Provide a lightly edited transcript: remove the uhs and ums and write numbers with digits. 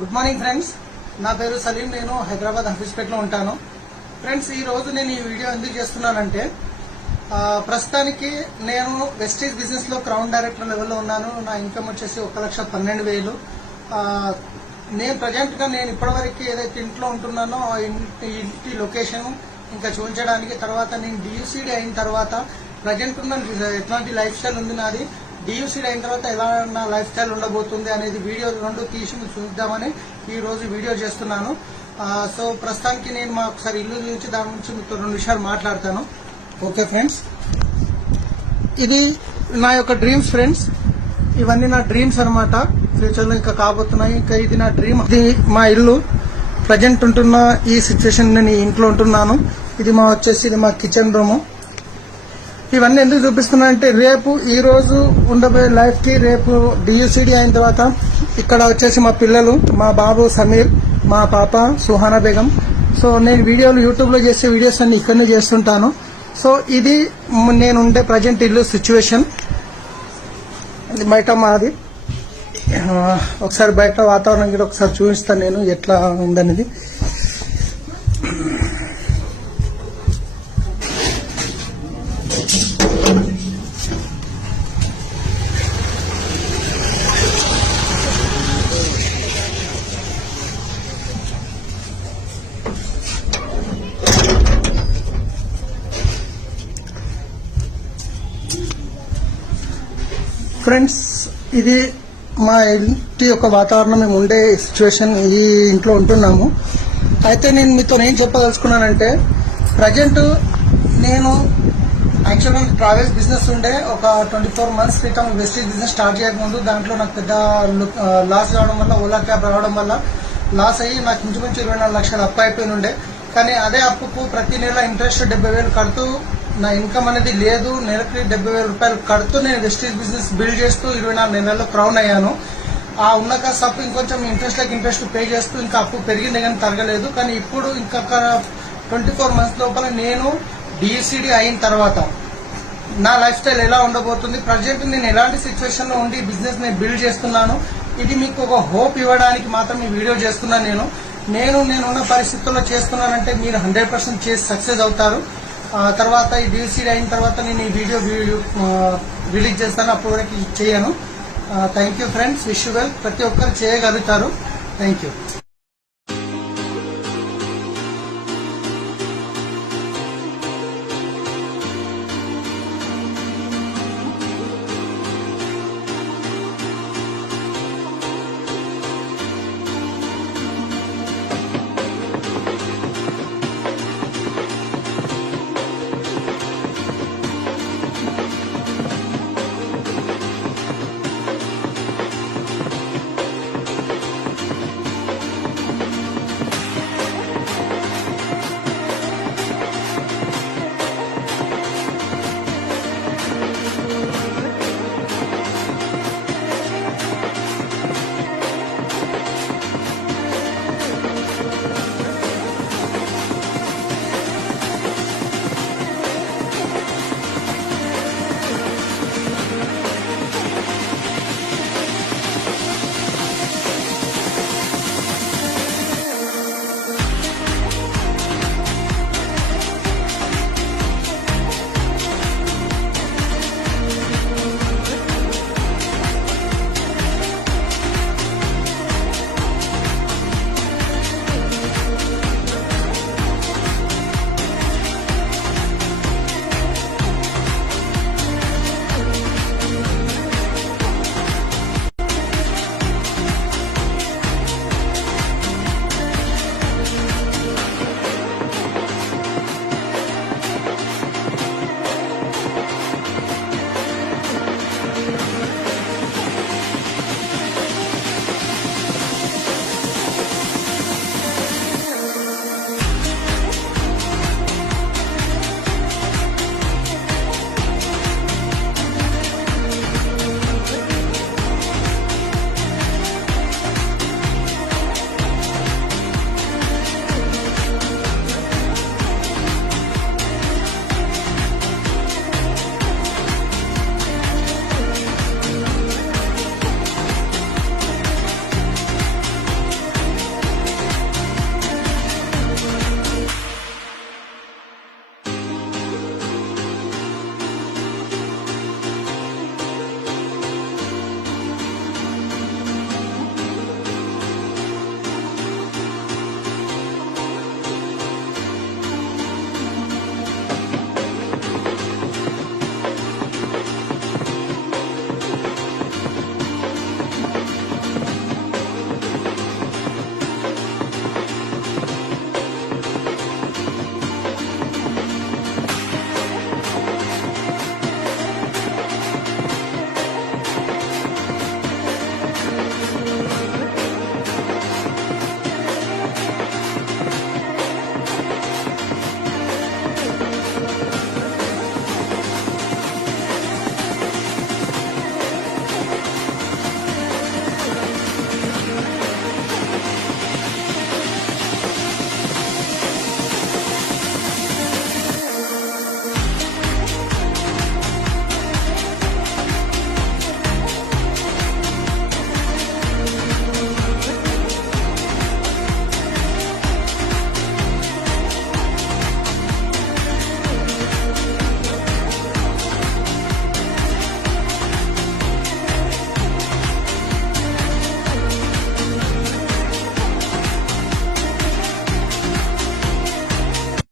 Good morning friends, నా పేరు సలీం. నేను హైదరాబాద్ హఫీజ్పేటలో ఉంటాను. ఫ్రెండ్స్, ఈ రోజు నేను ఈ వీడియో ఎందుకు చేస్తున్నానంటే, ప్రస్తుతానికి నేను వెస్టీజ్ బిజినెస్ లో క్రౌన్ డైరెక్టర్ లెవెల్లో ఉన్నాను. నా ఇన్కమ్ వచ్చేసి 1,12,000. నేను ప్రజెంట్ గా నేను ఇప్పటివరకు ఏదైతే ఇంట్లో ఉంటున్నానో ఆ ఇంటి లొకేషన్ ఇంకా చూపించడానికి, తర్వాత నేను డియూసీడీ అయిన తర్వాత ప్రజెంట్ ఉన్న ఎట్లాంటి లైఫ్ స్టైల్ ఉంది నాది, డియూసీడీ అయిన తర్వాత ఎలా నా లైఫ్ స్టైల్ ఉండబోతుంది అనేది వీడియో రెండు తీసి చూద్దామని ఈ రోజు వీడియో చేస్తున్నాను. సో ప్రస్తుతానికి నేను మా ఒకసారి ఇల్లు గురించి దాని గురించి మీతో 2 విషయాలు మాట్లాడతాను. ఓకే ఫ్రెండ్స్, ఇది నా యొక్క డ్రీమ్స్ ఫ్రెండ్స్. ఇవన్నీ నా డ్రీమ్స్ అనమాట. ఫ్యూచర్ లో ఇంకా కాబోతున్నాయి. ఇంకా ఇది నా డ్రీమ్. ఇది మా ఇల్లు. ప్రజెంట్ ఉంటున్న ఈ సిచ్యువేషన్ నేను ఈ ఇంట్లో ఉంటున్నాను. ఇది మా కిచెన్ రూమ్. ఇవన్నీ ఎందుకు చూపిస్తున్నా అంటే, రేపు ఈ రోజు ఉండబోయే లైఫ్ కి, రేపు డియూసీడీ అయిన తర్వాత ఇక్కడ వచ్చేసి మా పిల్లలు, మా బాబు సమీర్, మా పాప సుహానా బేగం. సో నేను వీడియోలు యూట్యూబ్ లో చేసే వీడియోస్ అన్ని ఇక్కడనే చేస్తుంటాను. సో ఇది నేను ఉండే ప్రజెంట్ ఇల్లు సిచ్యువేషన్. ఇది బయట మాది. ఒకసారి బయట వాతావరణం కూడా ఒకసారి చూపిస్తాను నేను ఎట్లా ఉందనేది. ఫ్రెండ్స్, ఇది మా ఇంటి యొక్క వాతావరణం. మేము ఉండే సిచ్యువేషన్, ఈ ఇంట్లో ఉంటున్నాము. అయితే నేను మీతో ఏం చెప్పదలుచుకున్నానంటే, ప్రజెంట్ నేను యాక్చువల్గా ట్రావెల్స్ బిజినెస్ ఉండే ఒక 24 months క్రితం వెస్టీజ్ బిజినెస్ స్టార్ట్ చేయకముందు దాంట్లో నాకు పెద్ద లాస్ రావడం వల్ల, ఓలా క్యాబ్ రావడం వల్ల లాస్ అయ్యి నాకు ఇంచుమించు 24 లక్షలు అప్పు అయిపోయి ఉండే. కానీ అదే అప్పుకు ప్రతి నెల ఇంట్రెస్ట్ 70,000 కడుతూ నా ఇన్కమ్ అనేది లేదు. నెలకి 70,000 రూపాయలు కడుతూ నేను వెస్టీజ్ బిజినెస్ బిల్డ్ చేస్తూ 24 నెలల్లో క్రౌన్ అయ్యాను. ఆ ఉన్న కాస్త అప్పు ఇంకొంచెం ఇంట్రెస్ట్ పే చేస్తూ ఇంకా అప్పు పెరిగింది కానీ తరగలేదు. కానీ ఇప్పుడు ఇంకొక 24 months లోపల నేను డియూసీడీ అయిన తర్వాత నా లైఫ్ స్టైల్ ఎలా ఉండబోతుంది, ప్రజెంట్ నేను ఎలాంటి సిచ్యువేషన్ లో ఉండి బిజినెస్ నేను బిల్డ్ చేస్తున్నాను, ఇది మీకు ఒక హోప్ ఇవ్వడానికి మాత్రం ఈ వీడియో చేస్తున్నాను. నేనున్న పరిస్థితుల్లో చేస్తున్నానంటే మీరు 100% చేసి సక్సెస్ అవుతారు. తర్వాత ఈ డియూసీడీ అయిన తర్వాత నేను ఈ వీడియో రిలీజ్ చేస్తాను. అప్పటి వరకు చేయను. Thank you friends. Wish you well. ప్రతి ఒక్కరు చేయగలుగుతారు. Thank you.